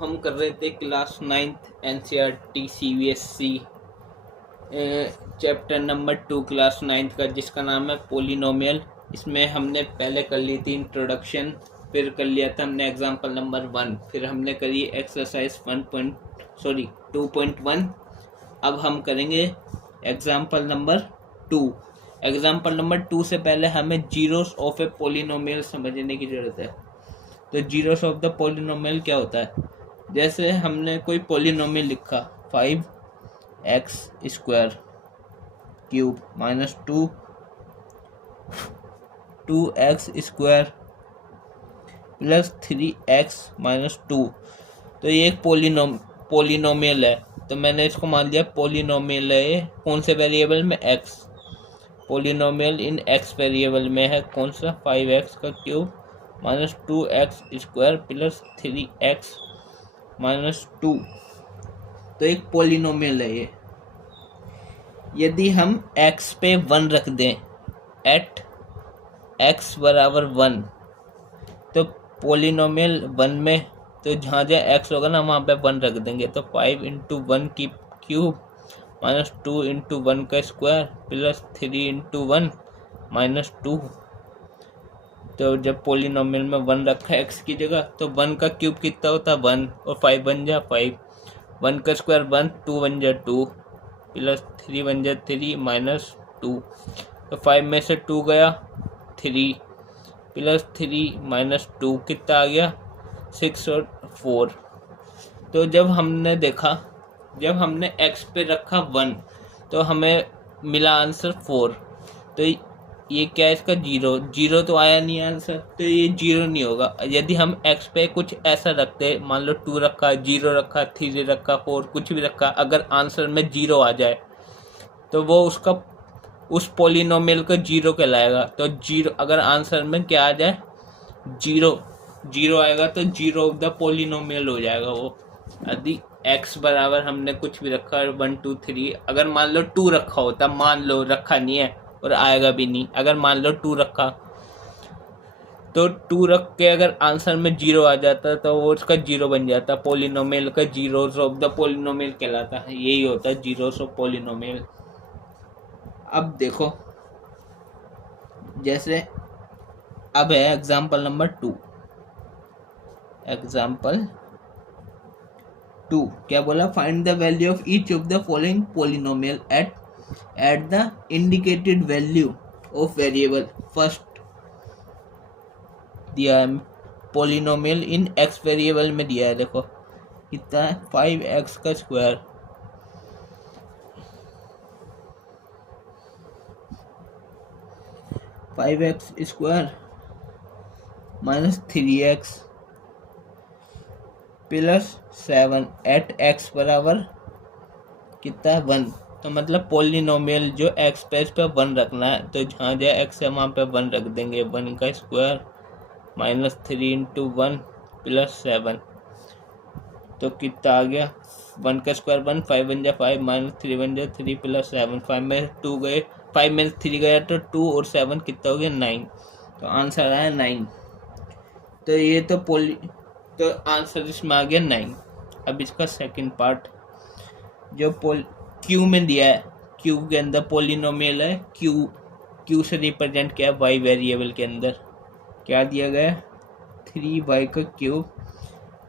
हम कर रहे थे class 9th NCERT CBSE chapter number 2 class 9th का, जिसका नाम है पोलिनोमियल। इसमें हमने पहले कर ली थी इंट्रोडक्शन, फिर कर लिया था हमने एग्जाम्पल नंबर 1, फिर हमने करी एक्सरसाइज 2.1। अब हम करेंगे एग्जाम्पल नंबर 2। एग्जाम्पल नंबर 2 से पहले हमें जीरोस ऑफ ए पोलिनोमियल समझने की जरूरत है। तो जीरोस ऑफ द पोलिनोमियल क्या होता है? जैसे हमने कोई पोलिनोमियल लिखा 5x² cube minus 2x² plus 3x minus 2। तो ये एक पोलिनोमियल है। तो मैंने इसको मान लिया पोलिनोमियल है। कौन से वेरिएबल में? x। पोलिनोमियल इन x वेरिएबल में है। कौन सा? 5x का cube minus 2x² plus 3x minus 2। तो एक पोलिनोमियल है ये। यदि हम x पे 1 रख दें एट x बराबर 1, तो पोलिनोमियल 1 में तो जहाँ जहाँ x होगा ना वहाँ पे 1 रख देंगे। तो 5 इंटू 1 की क्यूब माइनस 2 इंटू 1 का स्क्वायर प्लस 3 इंटू 1 माइनस 2। तो जब पोलिनोमियल में 1 रखा है x की जगह, तो 1 का क्यूब कितना होता है? 1 और 5 बन जा 5। 1 का स्क्वायर 1, 2 बन जा 2 प्लस 3 बन जा 3 माइनस 2। तो 5 में से 2 गया 3 प्लस 3 माइनस 2 कितना आ गया? 6 और 4। तो जब हमने देखा, जब हमने x पे रखा 1 तो हमें मिला आंसर 4। तो ये क्या है? इसका जीरो तो आया नहीं आंसर, तो ये जीरो नहीं होगा। यदि हम x पे कुछ ऐसा रखते, मान लो 2 रखा, 0 रखा, 3 रखा, 4 कुछ भी रखा, अगर आंसर में 0 आ जाए तो वो उसका उस पोलिनोमियल का 0 कहलाएगा। तो 0 अगर आंसर में क्या आ जाए? 0 आएगा तो 0 ऑफ द पोलिनोमियल हो जाएगा वो। यदि x बराबर हमने कुछ भी रखा 1 2 3, अगर मान लो 2 रखा होता, मान लो रखा नहीं है और आएगा भी नहीं, अगर मान लो 2 रखा तो 2 रख के अगर आंसर में 0 आ जाता तो वो उसका 0 बन जाता। पोलिनोमियल का जीरोस ऑफ द पोलिनोमियल कहलाता है। यही होता है जीरोस ऑफ पोलिनोमियल। अब देखो, जैसे अब है एग्जाम्पल नंबर 2। एग्जाम्पल 2 क्या बोला? Find the value of each of the following polynomial at the indicated value of variable. First दिया है पोलिनोमियल इन x वेरिएबल में दिया है। देखो कितना है? 5x का square 5x² minus 3x plus 7 at x बराबर कितना है? 1। तो मतलब पोलिनोमियल जो x पे इस पे 1 रखना है, तो जहाँ जहाँ x है वहाँ पे 1 रख देंगे। 1 का स्क्वायर माइनस 3 इंटू 1 प्लस 7। तो कितना आ गया? 1 का स्क्वायर 1, 5 बन जा 5 माइनस 3 बन जा 3 प्लस 7। 5 में 2 गए, 5 में 3 गया तो 2 और 7 कितना हो गया? 9। तो आंसर आया 9। तो ये तो आंसर इसमें आ गया 9। अब इसका सेकंड पार्ट जो क्यू में दिया है, क्यू के अंदर पोलिनोमियल है। क्यू से रिप्रेजेंट किया वाई वेरिएबल के अंदर। क्या दिया गया? 3y का cube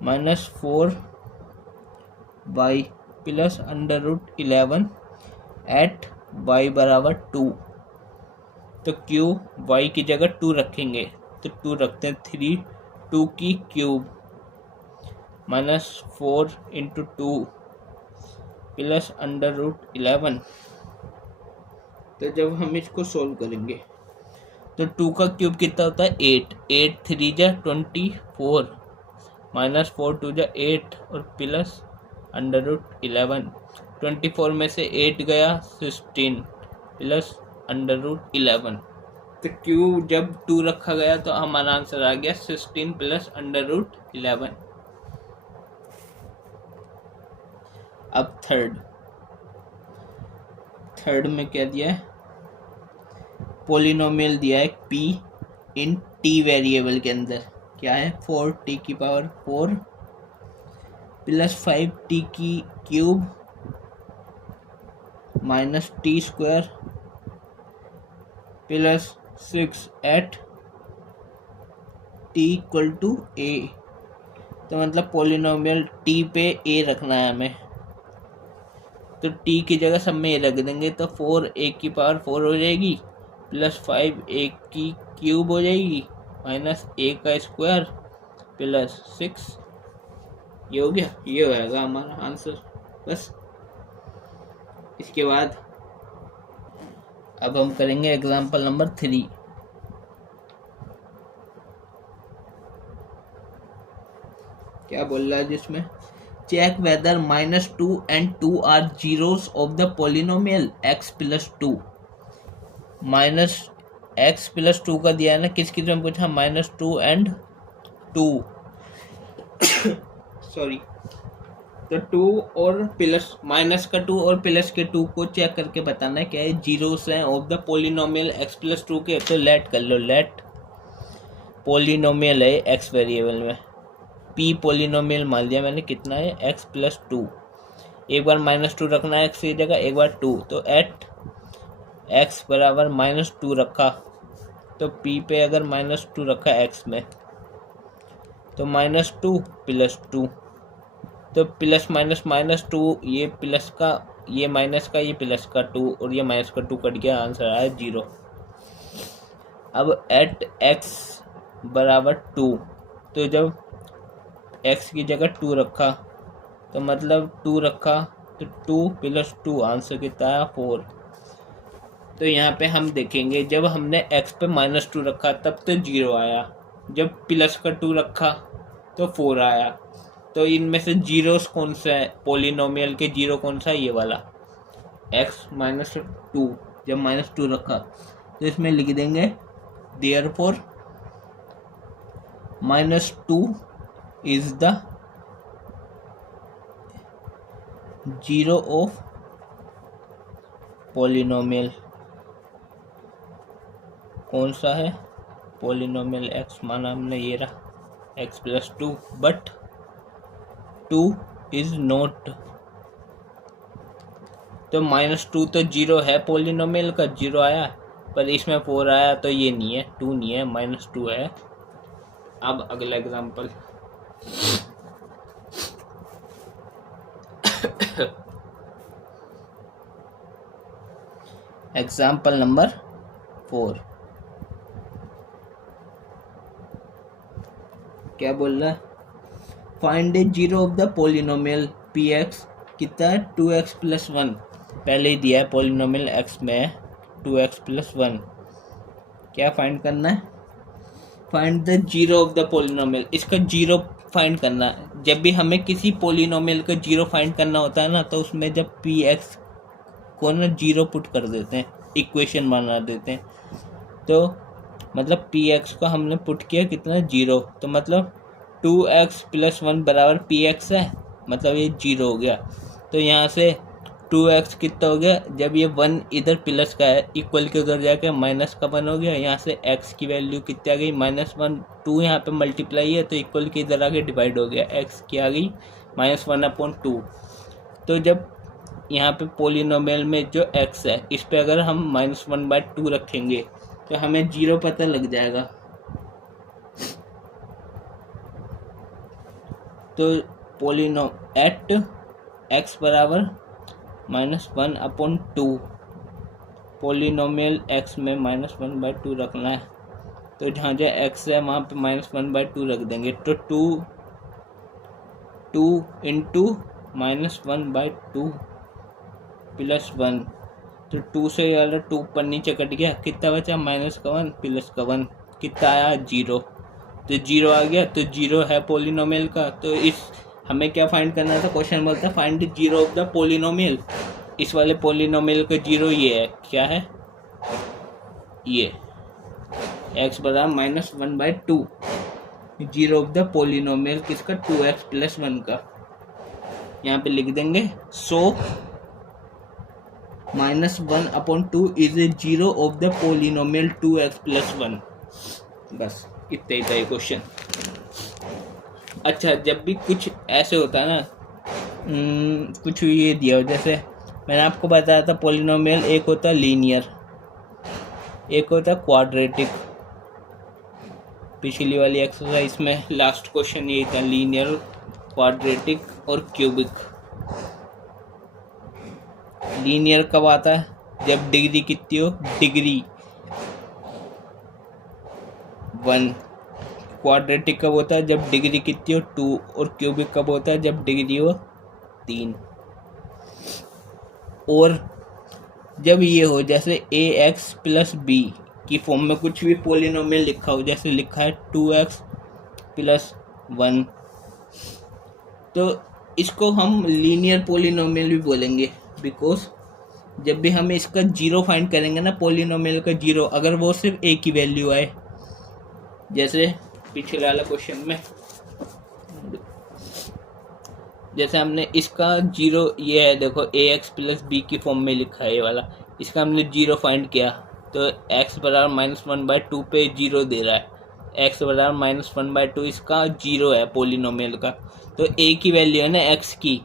minus 4y plus √11 at y बराबर 2। तो क्यू y की जगह 2 रखेंगे, तो 2 रखते हैं 3, 2 की क्यूब माइनस 4 इंटू 2 प्लस √11। तो जब हम इसको सोल्व करेंगे तो 2 का क्यूब कितना होता है? 8। 8 3 जा 24 माइनस 4 2 जा 8 और प्लस √11। 24 में से 8 गया 16 प्लस √11। तो क्यूब जब 2 रखा गया तो हमारा आंसर आ गया 16 प्लस √11। अब थर्ड में क्या दिया है? पोलिनोमियल दिया है p इन t वेरिएबल के अंदर। क्या है? 4t की पावर 4 प्लस 5t की cube minus T square plus 6 eight T equal to A. तो मतलब पोलिनोमियल टी पे ए रखना है हमें, तो टी की जगह सब में ए रख देंगे, तो 4 की पावर 4 हो जाएगी प्लस 5 की क्यूब हो जाएगी माइनस ए का स्क्वायर प्लस 6। ये हो गया, ये होगा हमारा आंसर। बस इसके बाद अब हम करेंगे एग्जाम्पल नंबर 3। क्या बोल रहा है जिसमें, check whether -2 and 2 are zeros of the polynomial x + 2। -x + 2 का दिया है ना, किसकी तरह पूछा, -2 and 2 सॉरी। तो 2 और प्लस माइनस का 2 और प्लस के 2 को चेक करके बताना है क्या है जीरोस हैं ऑफ द पोलिनोमियल x + 2 के। तो लेट कर लो, लेट पोलिनोमियल है x वेरिएबल में, p पोलिनोमियल मान लिया मैंने, कितना है x + 2। एक बार -2 रखना है x की जगह, एक बार 2, तो एट x बराबर -2 रखा, तो p पे अगर -2 रखा x में, तो -2 + 2, तो प्लस माइनस -2, ये प्लस का ये माइनस का ये प्लस का 2 और ये माइनस का 2 कट गया, आंसर आया 0। अब एट x बराबर 2, तो जब x की जगह 2 रखा, तो मतलब 2 रखा, तो 2 + 2 आंसर कितना आया 4। तो यहाँ पे हम देखेंगे जब हमने x पे -2 रखा तब तो 0 आया, जब प्लस का 2 रखा तो 4 आया। तो इनमें से जीरोस कौन सा है, पोलिनोमियल के जीरो कौन सा है, ये वाला x -2, जब -2 रखा तो इसमें लिख देंगे therefore -2 is the zero of polynomial. कौन सा है पोलिनोमियल, x माना हमने ये रहा x + 2, बट 2 इज नॉट। तो -2 तो 0 है पोलिनोमियल का, 0 आया, पर इसमें 4 आया, तो ये नहीं है, 2 नहीं है, -2 है। अब अगला एग्जांपल एग्जाम्पल नंबर 4। क्या बोल रहा है, find the zero of the polynomial px, कितना है 2x + 1। पहले ही दिया है पोलिनोमियल x में 2x + 1। क्या फाइंड करना है, find the zero of the polynomial, इसका जीरो फाइंड करना है। जब भी हमें किसी पोलिनोमियल का जीरो फाइंड करना होता है ना, तो उसमें जब px को ना जीरो पुट कर देते हैं, इक्वेशन बना देते हैं, तो मतलब px को हमने पुट किया कितना 0, तो मतलब 2x + 1 बराबर px है, मतलब ये 0 हो गया। तो यहाँ से 2x कितना हो गया, जब ये 1 इधर प्लस का है, इक्वल के उधर जाके माइनस का 1 हो गया, यहाँ से x की वैल्यू कितनी आ गई -1, 2 यहाँ पे मल्टीप्लाई है, तो इक्वल के इधर आगे डिवाइड हो गया, x की आ गई -1/2। तो जब यहाँ पे पोलिनोमियल में जो x है, इस पे अगर हम -1/2 रखेंगे तो हमें 0 पता लग जाएगा। तो पोलिनो एट x बराबर -1/2, पोलिनोमियल x में -1/2 रखना है, तो जहाँ जहाँ x है वहाँ पे -1/2 रख देंगे, तो 2 × -1/2 + 1, तो 2 से वाला 2 पर नीचे कट गया, कितना बचा -1 + 1, कितना आया 0। तो 0 आ गया, तो 0 है पोलिनोमियल का। तो इस हमें क्या फाइंड करना था, क्वेश्चन बोलता है find the zero of the polynomial. इस वाले पोलिनोमियल का जीरो ये है, क्या है ये x बराबर -1/2, जीरो ऑफ द पोलिनोमियल किसका 2x + 1 का। यहाँ पे लिख देंगे सो -1/2 is a zero of the polynomial 2x + 1। बस इतना ही था ये क्वेश्चन। अच्छा, जब भी कुछ ऐसे होता है ना कुछ ये दिया हो, जैसे मैंने आपको बताया था पॉलिनोमियल एक होता है लीनियर, एक होता है क्वाड्रेटिक। पिछली वाली एक्सरसाइज में लास्ट क्वेश्चन यही था, लीनियर, क्वाड्रेटिक और क्यूबिक। लीनियर कब आता है? जब डिग्री कितनी हो, डिग्री 1। क्वाड्रेटिक कब होता है? जब डिग्री कितनी हो, 2। और क्यूबिक कब होता है? जब डिग्री हो 3। और जब ये हो, जैसे ax प्लस बी की फॉर्म में कुछ भी पॉलिनोमियल लिखा हो, जैसे लिखा है 2x प्लस 1, तो इसको हम लीनियर पॉलिनोमियल भी बोलेंगे, बिकॉज जब भी हम इसका जीरो फाइंड करेंगे ना, पॉलिनोमियल का जीरो, अगर वो सिर्फ एक ही वैल्यू आए, जैसे पिछले वाला क्वेश्चन में, जैसे हमने इसका जीरो, ये है देखो ax प्लस बी की फॉर्म में लिखा है ये वाला, इसका हमने जीरो फाइंड किया, तो x बराबर -1/2 पे जीरो दे रहा है, x बराबर -1/2 इसका जीरो है पॉलिनोमियल का। तो एक ही वैल्यू है ना x की,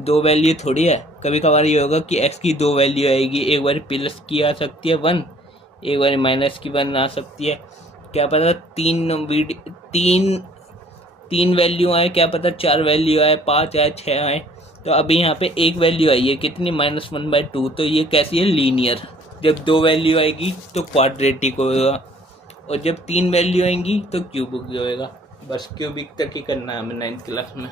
दो वैल्यू थोड़ी है। कभी कभार ये होगा कि x की दो वैल्यू आएगी, एक बार प्लस की आ सकती है 1, एक बार माइनस की 1 आ सकती है, क्या पता तीन वैल्यू आए, क्या पता 4 वैल्यू आए, 5 आए, 6 आए। तो अभी यहाँ पे एक वैल्यू आई है कितनी, -1/2, तो ये कैसी है, लीनियर। जब दो वैल्यू आएगी तो क्वाड्रेटिक होगा, और जब 3 वैल्यू आएंगी तो क्यूबिक होएगा। बस क्यूबिक तक ही करना है हमें 9th क्लास में।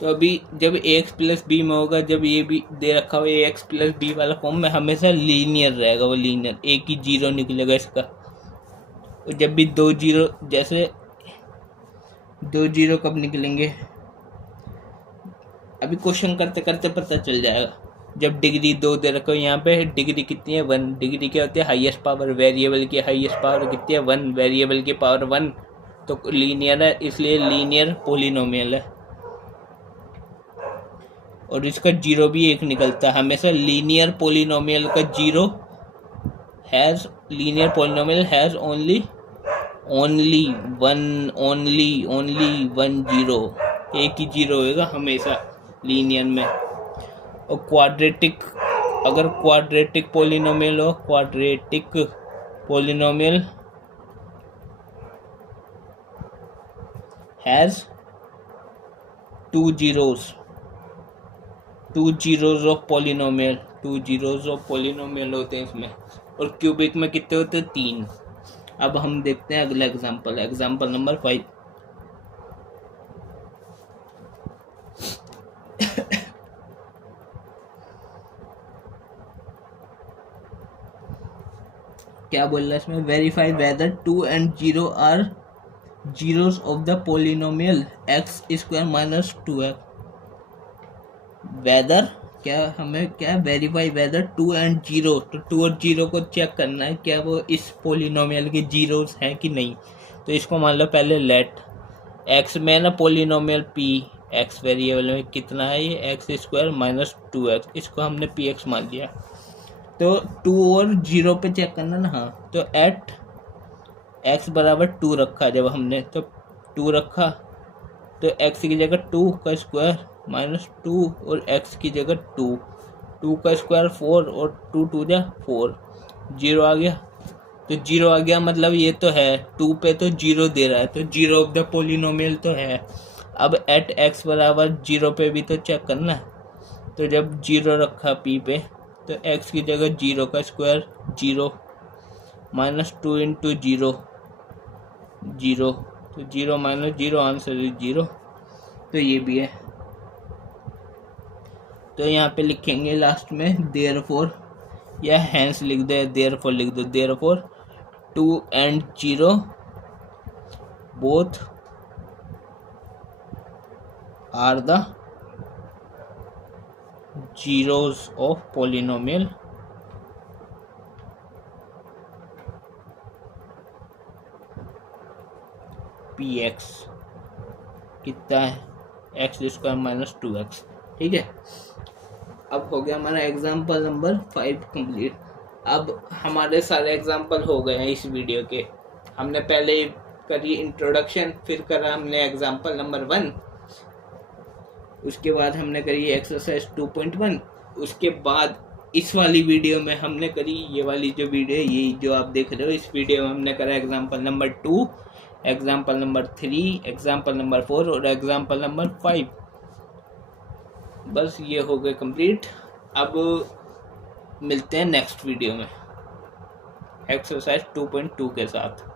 तो अभी जब ax प्लस बी में होगा, जब ये भी दे रखा हो ax प्लस बी वाला फॉर्म में, हमेशा लीनियर रहेगा, वो लीनियर, एक ही जीरो निकलेगा इसका। और जब भी दो जीरो, जैसे दो जीरो कब निकलेंगे, अभी क्वेश्चन करते करते पता चल जाएगा। जब डिग्री 2 दे रखो, यहाँ पे डिग्री कितनी है, 1। डिग्री क्या होती है, हाईएस्ट पावर, वेरिएबल की हाईएस्ट पावर कितनी है, 1, वेरिएबल की पावर 1, तो लीनियर है, इसलिए लीनियर पॉलिनोमियल है। और इसका जीरो भी एक निकलता है हमेशा। लीनियर पॉलिनोमियल का zero has, linear polynomial has only one zero, एक ही जीरो होएगा हमेशा लीनियर में। और क्वाड्रेटिक, अगर क्वाड्रेटिक पॉलिनोमियल हो, quadratic polynomial has 2 zeros of polynomial, 2 zeros of polynomial होते हैं इसमें। और क्यूबिक में कितने होते हैं, 3। अब हम देखते हैं अगला एग्जांपल, एग्जांपल नंबर 5। क्या बोल रहा है इसमें, verify whether 2 and 0 are zeros of the polynomial x² - 2x। Whether क्या, हमें क्या वेरीफाई वेदर 2 and 0, तो 2 और 0 को चेक करना है क्या वो इस पॉलिनोमियल के जीरोस हैं कि नहीं। तो इसको मान लो पहले लेट x में ना पॉलिनोमियल p, x वेरिएबल में कितना है ये, x² - 2x, इसको हमने px मान लिया। तो 2 और 0 पे चेक करना ना, हाँ, तो एट x बराबर 2 रखा जब हमने, तो 2 रखा, तो x की जगह 2 का स्क्वायर -2 और x की जगह 2 का स्क्वायर 4 और 2 2 जा 4, 0 आ गया। तो 0 आ गया मतलब ये तो है, 2 पे तो 0 दे रहा है, तो 0 ऑफ द पॉलिनोमियल तो है। अब एट x बराबर 0 पे भी तो चेक करना है। तो जब 0 रखा p पे, तो x की जगह 0 का स्क्वायर 0 -2 × 0 0, तो 0 - 0 आंसर इज 0। तो ये भी है। तो यहाँ पे लिखेंगे लास्ट में देयरफॉर, या हैंस लिख दे, देयरफॉर लिख दो, therefore 2 and 0 both are the zeros of polynomial px, कितना है, x² - 2x। ठीक है, अब हो गया हमारा एग्जाम्पल नंबर 5 कंप्लीट। अब हमारे सारे एग्जाम्पल हो गए हैं इस वीडियो के। हमने पहले करी इंट्रोडक्शन, फिर करा हमने एग्जाम्पल नंबर 1, उसके बाद हमने करी एक्सरसाइज 2.1। उसके बाद इस वाली वीडियो में हमने करी ये वाली जो वीडियो है, ये जो आप देख रहे हो, इस वीडियो में हमने करा example number 2, example number 3, example number 4 और एग्जाम्पल नंबर 5। बस ये हो गए कंप्लीट। अब मिलते हैं नेक्स्ट वीडियो में एक्सरसाइज 2.2 के साथ।